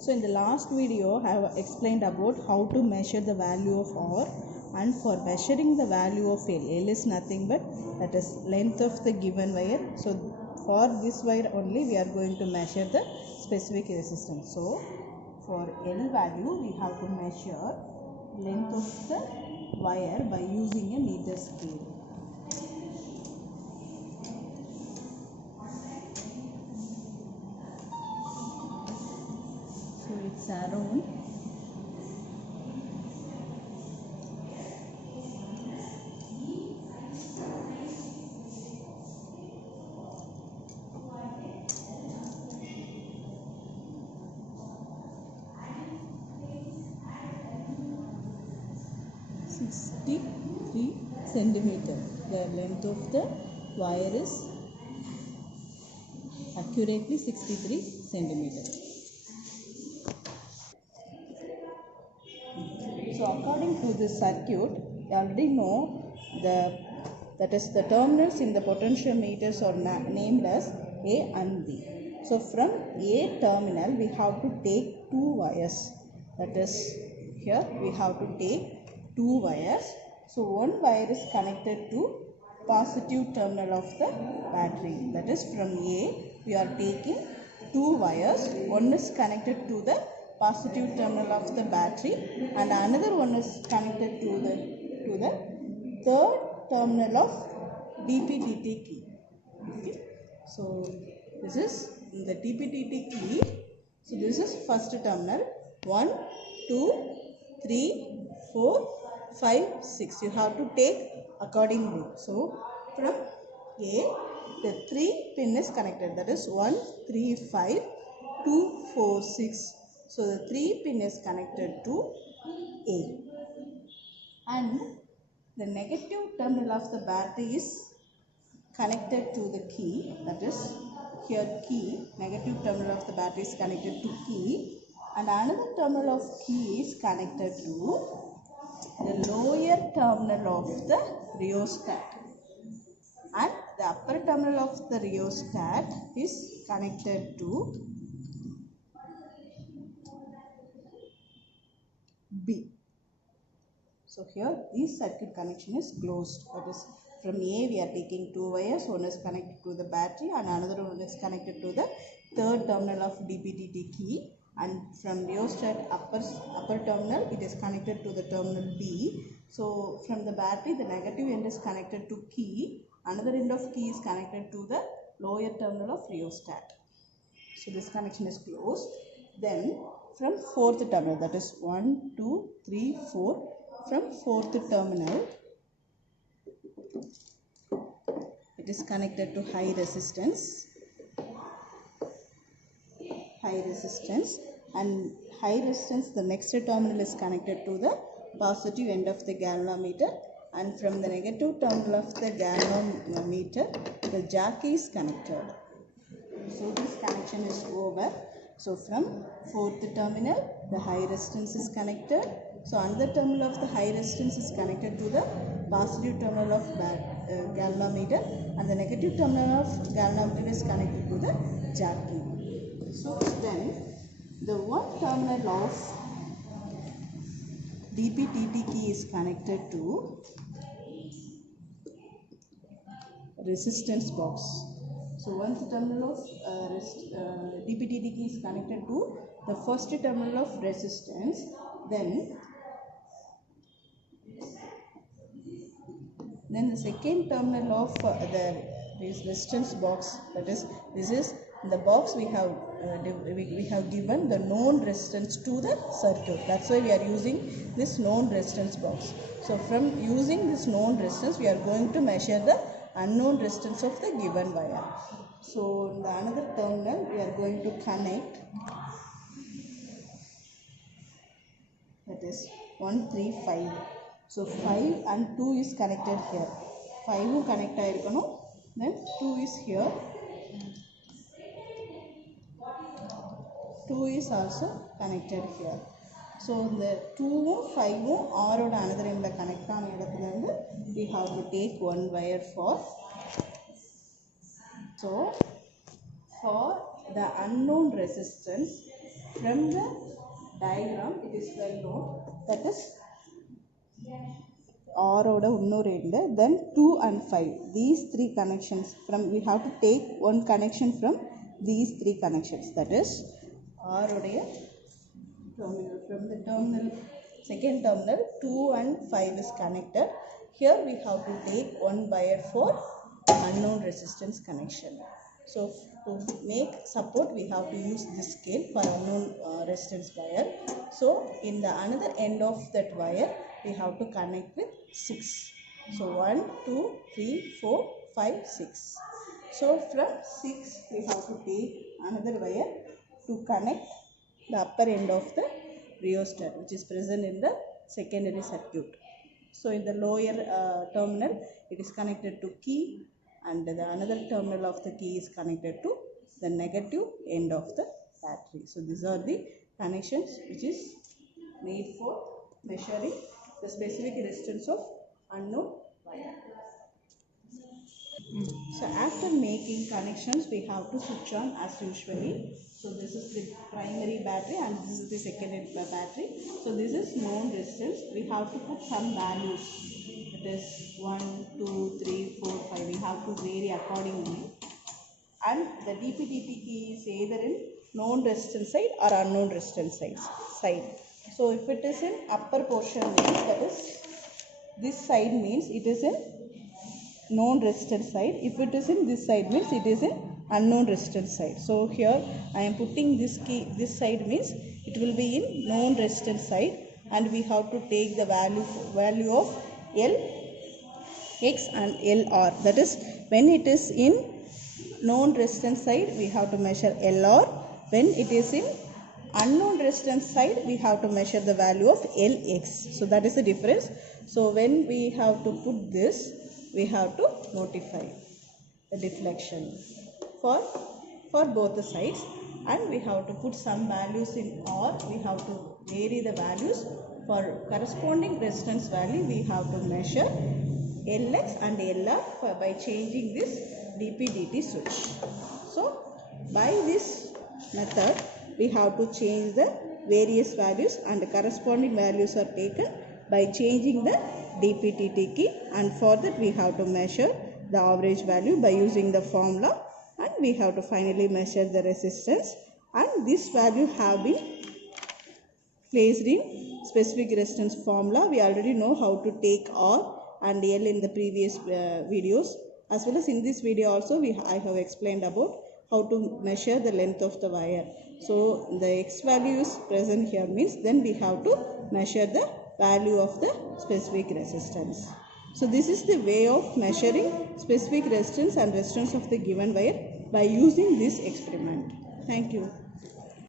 So in the last video I have explained about how to measure the value of R, and for measuring the value of L is nothing but that is length of the given wire. So for this wire only we are going to measure the specific resistance. So for L value we have to measure length of the wire by using a meter scale. So it's around 63 centimeter. The length of the wire is accurately 63 centimeter. So according to this circuit, you already know that is the terminals in the potentiometers are named as A and B. So from A terminal we have to take two wires. That is, here we have to take two wires. So one wire is connected to positive terminal of the battery. That is, from A we are taking two wires. One is connected to the positive terminal of the battery and another one is connected to the third terminal of DPDT key. Okay. So this is the DPDT key. So this is first terminal. 1, 2, 3, 4, 5, 6. You have to take accordingly. So from A, the 3 pin is connected. That is 1, 3, 5, 2, 4, 6. So the 3 pin is connected to A. And the negative terminal of the battery is connected to the key. That is, here key, negative terminal of the battery is connected to key. And another terminal of key is connected to the lower terminal of the rheostat. And the upper terminal of the rheostat is connected to B. So here this circuit connection is closed. That is, from A we are taking two wires. One is connected to the battery and another one is connected to the third terminal of DPDT key. And from rheostat upper terminal it is connected to the terminal B. So from the battery the negative end is connected to key. Another end of key is connected to the lower terminal of rheostat. So this connection is closed. Then from fourth terminal, that is 1, 2, 3, 4. From fourth terminal, it is connected to high resistance. And high resistance, the next terminal is connected to the positive end of the galvanometer, and from the negative terminal of the galvanometer the jack is connected. So this connection is over. So from fourth terminal the high resistance is connected. So another terminal of the high resistance is connected to the positive terminal of galvanometer, and the negative terminal of galvanometer is connected to the jack key. So then the one terminal of DPDT key is connected to resistance box. So once the terminal of DPDT key is connected to the first terminal of resistance, then the second terminal of the resistance box, that is, this is the box we have given the known resistance to the circuit. That's why we are using this known resistance box. So from using this known resistance we are going to measure the unknown resistance of the given wire. So in the another terminal we are going to connect, that is 1, 3, 5. So 5 and 2 is connected here. 5 connect aayirukano, then 2 is here. 2 is also connected here. So the 2 5 R oda another end la connect aana edathilirundhu we have to take one wire for. So for the unknown resistance from the diagram it is well known, that is R oda 1 2, then 2 and 5, these three connections, from we have to take one connection from these three connections, that is R oda terminal, from the terminal, second terminal 2 and 5 is connected. Here we have to take one wire for unknown resistance connection. So to make support we have to use this scale for unknown resistance wire. So in the another end of that wire we have to connect with 6. So 1 2 3 4 5 6. So from 6 we have to take another wire to connect the upper end of the rheostat, which is present in the secondary circuit. So in the lower terminal it is connected to key, and the another terminal of the key is connected to the negative end of the battery. So these are the connections which is made for measuring the specific resistance of unknown wire. So after making connections we have to switch on as usually. So this is the primary battery and this is the secondary battery. So this is known resistance. We have to put some values, that is 1 2 3 4 5, we have to vary accordingly, and the DP/DT key is either in known resistance side or unknown resistance side. So if it is in upper portion means, that is this side means it is in known resistance side. If it is in this side means it is in unknown resistance side. So here I am putting this key, this side means it will be in known resistance side, and we have to take the value of L X and L R. That is, when it is in known resistance side we have to measure L R, when it is in unknown resistance side we have to measure the value of L X. So that is the difference. So when we have to put this, we have to notify the deflection for both the sides, and we have to put some values in R. We have to vary the values for corresponding resistance value. We have to measure LX and LR by changing this DP/DT switch. So by this method we have to change the various values, and the corresponding values are taken by changing the DP/DT key, and for that we have to measure the average value by using the formula, and we have to finally measure the resistance, and this value have been placed in specific resistance formula. We already know how to take R and L in the previous videos, as well as in this video also I have explained about how to measure the length of the wire. So the X value is present here means then we have to measure the value of the specific resistance. So this is the way of measuring specific resistance and resistance of the given wire by using this experiment. Thank you.